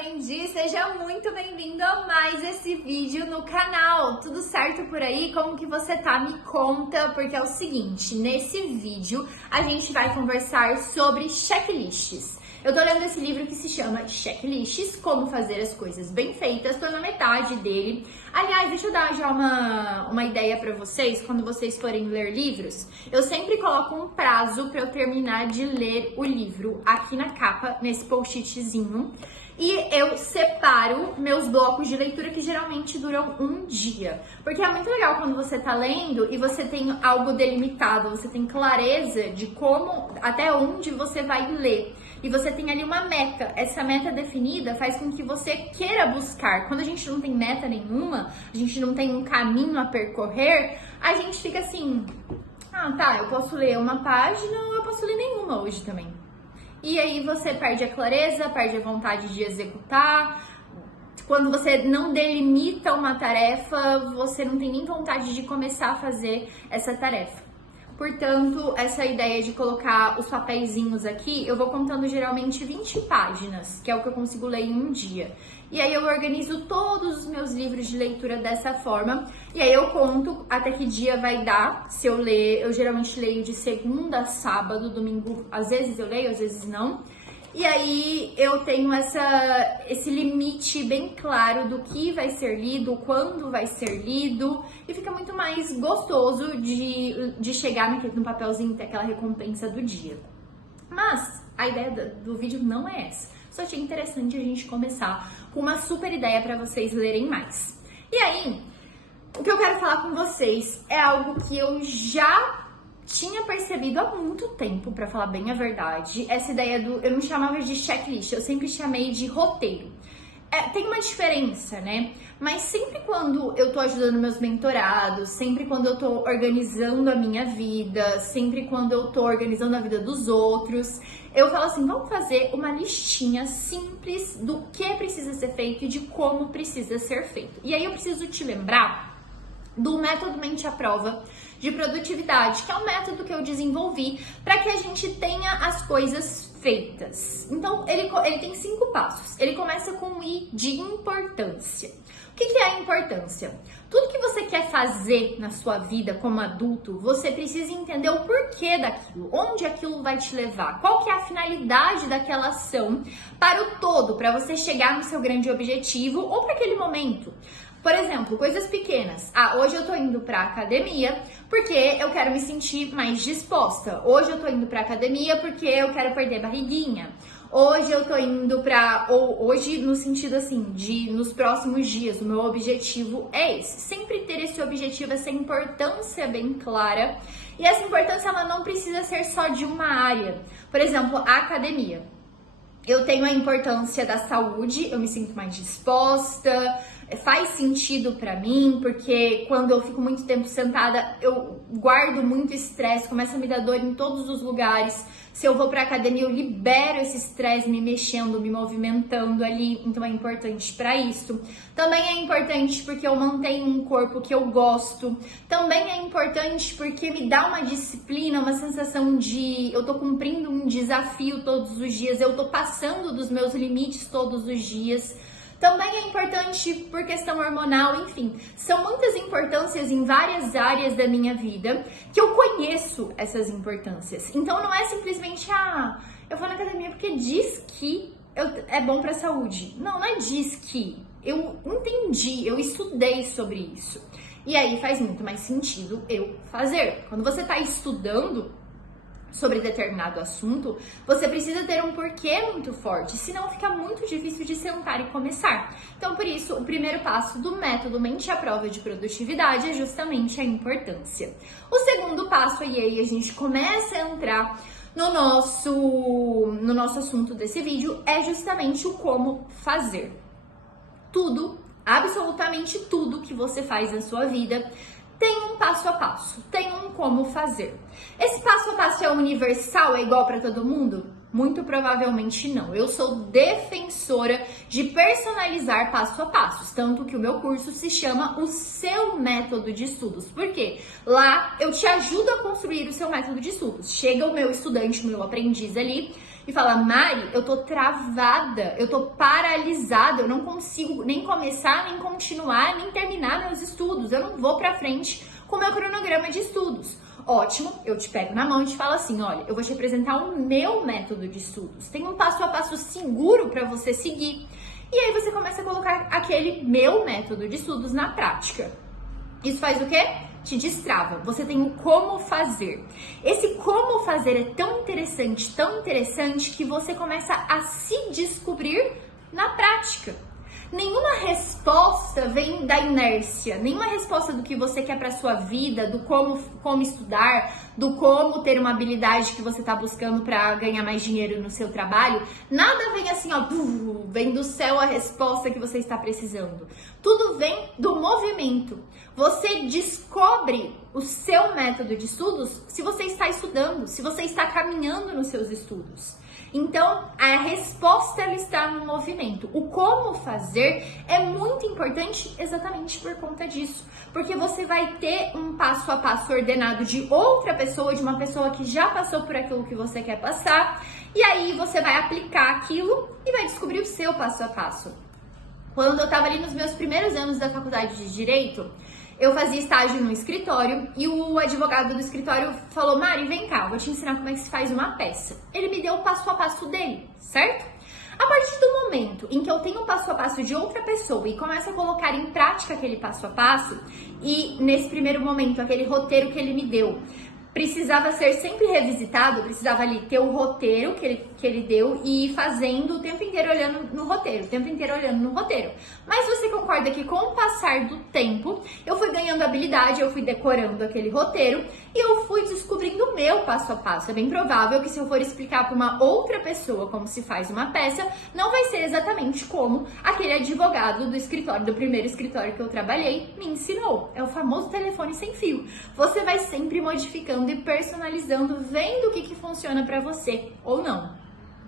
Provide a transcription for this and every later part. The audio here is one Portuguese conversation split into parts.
Aprendi, seja muito bem-vindo a mais esse vídeo no canal. Tudo certo por aí? Como que você tá? Me conta, porque é o seguinte, nesse vídeo a gente vai conversar sobre checklists. Eu tô lendo esse livro que se chama Checklists, Como Fazer as Coisas Bem Feitas, tô na metade dele. Aliás, deixa eu dar já uma ideia pra vocês, quando vocês forem ler livros, eu sempre coloco um prazo pra eu terminar de ler o livro aqui na capa, nesse post-itzinho. E eu separo meus blocos de leitura que geralmente duram um dia. Porque é muito legal quando você tá lendo e você tem algo delimitado, você tem clareza de como, até onde você vai ler. E você tem ali uma meta. Essa meta definida faz com que você queira buscar. Quando a gente não tem meta nenhuma, a gente não tem um caminho a percorrer, a gente fica assim, eu posso ler uma página ou eu posso ler nenhuma hoje também. E aí você perde a clareza, perde a vontade de executar. Quando você não delimita uma tarefa, você não tem nem vontade de começar a fazer essa tarefa. Portanto, essa ideia de colocar os papeizinhos aqui, eu vou contando geralmente 20 páginas, que é o que eu consigo ler em um dia. E aí eu organizo todos os meus livros de leitura dessa forma, e aí eu conto até que dia vai dar. Se eu ler, eu geralmente leio de segunda a sábado, domingo, às vezes eu leio, às vezes não. E aí eu tenho esse limite bem claro do que vai ser lido, quando vai ser lido, e fica muito mais gostoso de chegar no papelzinho, ter aquela recompensa do dia. Mas a ideia do vídeo não é essa. Só achei interessante a gente começar com uma super ideia para vocês lerem mais. E aí, o que eu quero falar com vocês é algo que eu já tinha percebido há muito tempo, pra falar bem a verdade. Essa ideia eu não chamava de checklist, eu sempre chamei de roteiro. Tem uma diferença, né? Mas sempre quando eu tô ajudando meus mentorados, sempre quando eu tô organizando a minha vida, sempre quando eu tô organizando a vida dos outros, eu falo assim, vamos fazer uma listinha simples do que precisa ser feito e de como precisa ser feito. E aí eu preciso te lembrar do método Mente à Prova de produtividade, que é um método que eu desenvolvi para que a gente tenha as coisas feitas. Então, ele tem 5 passos. Ele começa com um I de importância. O que é a importância? Tudo que você quer fazer na sua vida como adulto, você precisa entender o porquê daquilo, onde aquilo vai te levar, qual que é a finalidade daquela ação para o todo, para você chegar no seu grande objetivo ou para aquele momento. Por exemplo, coisas pequenas. Hoje eu tô indo pra academia porque eu quero me sentir mais disposta. Hoje eu tô indo pra academia porque eu quero perder barriguinha. Hoje eu tô indo hoje no sentido assim, nos próximos dias, o meu objetivo é esse. Sempre ter esse objetivo, essa importância bem clara. E essa importância, ela não precisa ser só de uma área. Por exemplo, a academia. Eu tenho a importância da saúde, eu me sinto mais disposta, faz sentido pra mim, porque quando eu fico muito tempo sentada, eu guardo muito estresse, começa a me dar dor em todos os lugares. Se eu vou pra academia, eu libero esse estresse me mexendo, me movimentando ali, então é importante pra isso. Também é importante porque eu mantenho um corpo que eu gosto. Também é importante porque me dá uma disciplina, uma sensação de eu tô cumprindo um desafio todos os dias, eu tô passando dos meus limites todos os dias. Também é importante por questão hormonal, enfim, são muitas importâncias em várias áreas da minha vida que eu conheço essas importâncias. Então não é simplesmente, eu vou na academia porque diz que é bom pra saúde. Não é diz que. Eu entendi, eu estudei sobre isso. E aí faz muito mais sentido eu fazer. Quando você tá estudando sobre determinado assunto, você precisa ter um porquê muito forte, senão fica muito difícil de sentar e começar. Então, por isso, o primeiro passo do método Mente à Prova de produtividade é justamente a importância. O segundo passo, e aí a gente começa a entrar no nosso assunto desse vídeo, é justamente o como fazer. Tudo, absolutamente tudo que você faz na sua vida tem um passo a passo, tem um como fazer. Esse passo a passo é universal, é igual para todo mundo? Muito provavelmente não. Eu sou defensora de personalizar passo a passo, tanto que o meu curso se chama O Seu Método de Estudos. Por quê? Lá eu te ajudo a construir o seu método de estudos. Chega o meu estudante, o meu aprendiz ali, e fala: Mari, eu tô travada, eu tô paralisada, eu não consigo nem começar, nem continuar, nem terminar meus estudos, eu não vou pra frente com o meu cronograma de estudos. Ótimo, eu te pego na mão e te falo assim: olha, eu vou te apresentar o meu método de estudos. Tem um passo a passo seguro para você seguir. E aí você começa a colocar aquele meu método de estudos na prática. Isso faz o quê? Te destrava. Você tem o como fazer. Esse como fazer é tão interessante que você começa a se descobrir na prática. Nenhuma resposta vem da inércia, nenhuma resposta do que você quer para sua vida, do como estudar, do como ter uma habilidade que você está buscando para ganhar mais dinheiro no seu trabalho. Nada vem assim, ó, vem do céu a resposta que você está precisando. Tudo vem do movimento. Você descobre o seu método de estudos se você está estudando, se você está caminhando nos seus estudos. Então, a resposta ela está no movimento. O como fazer é muito importante exatamente por conta disso. Porque você vai ter um passo a passo ordenado de outra pessoa, de uma pessoa que já passou por aquilo que você quer passar. E aí você vai aplicar aquilo e vai descobrir o seu passo a passo. Quando eu estava ali nos meus primeiros anos da faculdade de Direito, eu fazia estágio no escritório e o advogado do escritório falou: Mari, vem cá, eu vou te ensinar como é que se faz uma peça. Ele me deu o passo a passo dele, certo? A partir do momento em que eu tenho o passo a passo de outra pessoa e começo a colocar em prática aquele passo a passo, e nesse primeiro momento, aquele roteiro que ele me deu precisava ser sempre revisitado, precisava ali ter o roteiro que ele deu e ir fazendo o tempo inteiro olhando no roteiro, Mas você concorda que com o passar do tempo, eu fui ganhando habilidade, eu fui decorando aquele roteiro e eu fui descobrindo o meu passo a passo. É bem provável que se eu for explicar para uma outra pessoa como se faz uma peça, não vai ser exatamente como aquele advogado do escritório, do primeiro escritório que eu trabalhei, me ensinou. É o famoso telefone sem fio. Você vai sempre modificando e personalizando, vendo o que funciona para você ou não.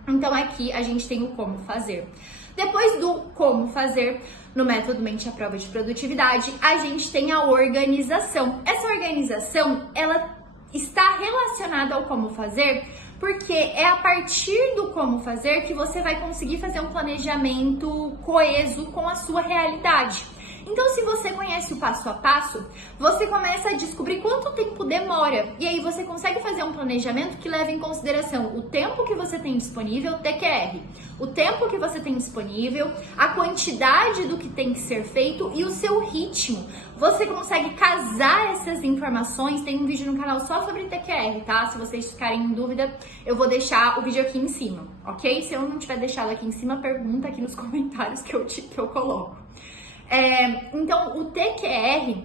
Então aqui a gente tem o como fazer. Depois do como fazer, no método Mente à Prova de Produtividade, a gente tem a organização. Essa organização, ela está relacionada ao como fazer, porque é a partir do como fazer que você vai conseguir fazer um planejamento coeso com a sua realidade. Então, se você conhece o passo a passo, você começa a descobrir quanto tempo demora. E aí você consegue fazer um planejamento que leva em consideração o tempo que você tem disponível, TQR, o tempo que você tem disponível, a quantidade do que tem que ser feito e o seu ritmo. Você consegue casar essas informações. Tem um vídeo no canal só sobre TQR, tá? Se vocês ficarem em dúvida, eu vou deixar o vídeo aqui em cima, ok? Se eu não tiver deixado aqui em cima, pergunta aqui nos comentários que eu coloco. Então, o TQR,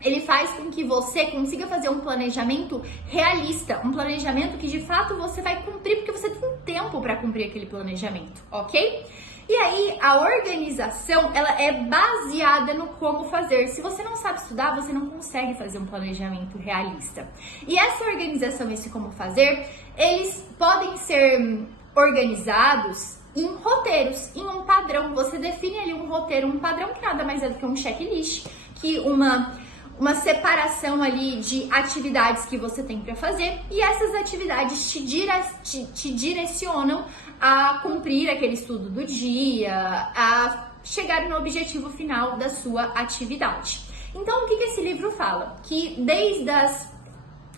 ele faz com que você consiga fazer um planejamento realista, um planejamento que de fato você vai cumprir, porque você tem tempo para cumprir aquele planejamento, ok? E aí, a organização, ela é baseada no como fazer. Se você não sabe estudar, você não consegue fazer um planejamento realista. E essa organização, esse como fazer, eles podem ser organizados em roteiros, em um padrão. Você define ali um roteiro, um padrão que nada mais é do que um checklist, que uma separação ali de atividades que você tem para fazer, e essas atividades te direcionam a cumprir aquele estudo do dia, a chegar no objetivo final da sua atividade. Então, o que esse livro fala? Que desde as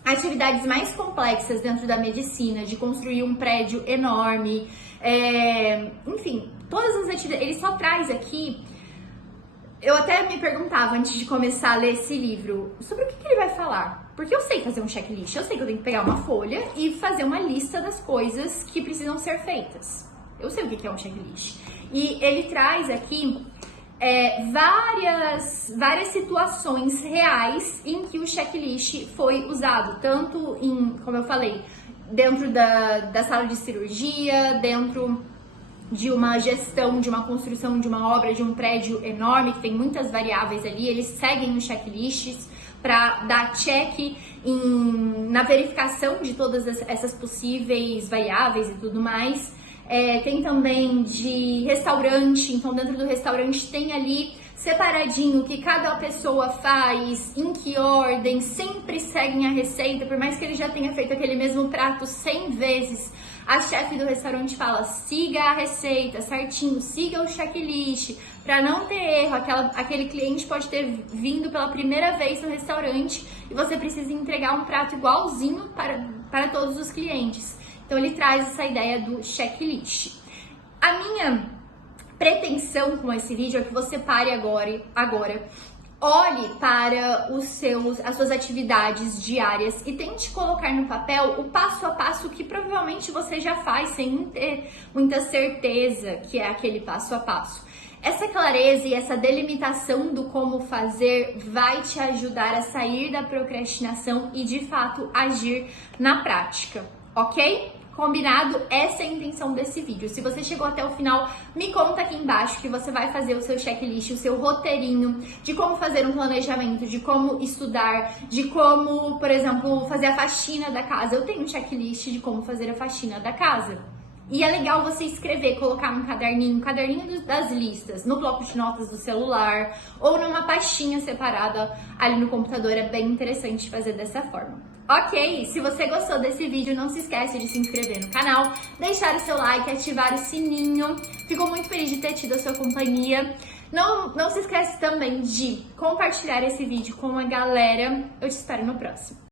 atividades mais complexas dentro da medicina, de construir um prédio enorme, enfim, todas as atividades, ele só traz aqui. Eu até me perguntava antes de começar a ler esse livro, sobre o que ele vai falar? Porque eu sei fazer um checklist, eu sei que eu tenho que pegar uma folha e fazer uma lista das coisas que precisam ser feitas. Eu sei o que é um checklist. E ele traz aqui várias situações reais em que o checklist foi usado, tanto em, como eu falei, dentro da sala de cirurgia, dentro de uma gestão, de uma construção de uma obra, de um prédio enorme, que tem muitas variáveis ali. Eles seguem os checklists para dar check na verificação de todas essas possíveis variáveis e tudo mais. Tem também de restaurante, então dentro do restaurante tem ali separadinho o que cada pessoa faz, em que ordem, sempre seguem a receita, por mais que ele já tenha feito aquele mesmo prato 100 vezes. A chefe do restaurante fala, siga a receita certinho, siga o checklist, para não ter erro. Aquele cliente pode ter vindo pela primeira vez no restaurante e você precisa entregar um prato igualzinho para todos os clientes. Então ele traz essa ideia do checklist. A minha pretensão com esse vídeo é que você pare agora, olhe para as suas atividades diárias e tente colocar no papel o passo a passo que provavelmente você já faz sem ter muita certeza que é aquele passo a passo. Essa clareza e essa delimitação do como fazer vai te ajudar a sair da procrastinação e de fato agir na prática, ok? Combinado? Essa é a intenção desse vídeo. Se você chegou até o final, me conta aqui embaixo que você vai fazer o seu checklist, o seu roteirinho de como fazer um planejamento, de como estudar, de como, por exemplo, fazer a faxina da casa. Eu tenho um checklist de como fazer a faxina da casa. E é legal você escrever, colocar num caderninho, das listas, no bloco de notas do celular ou numa pastinha separada ali no computador. É bem interessante fazer dessa forma. Ok, se você gostou desse vídeo, não se esquece de se inscrever no canal, deixar o seu like, ativar o sininho. Fico muito feliz de ter tido a sua companhia. Não se esquece também de compartilhar esse vídeo com a galera. Eu te espero no próximo.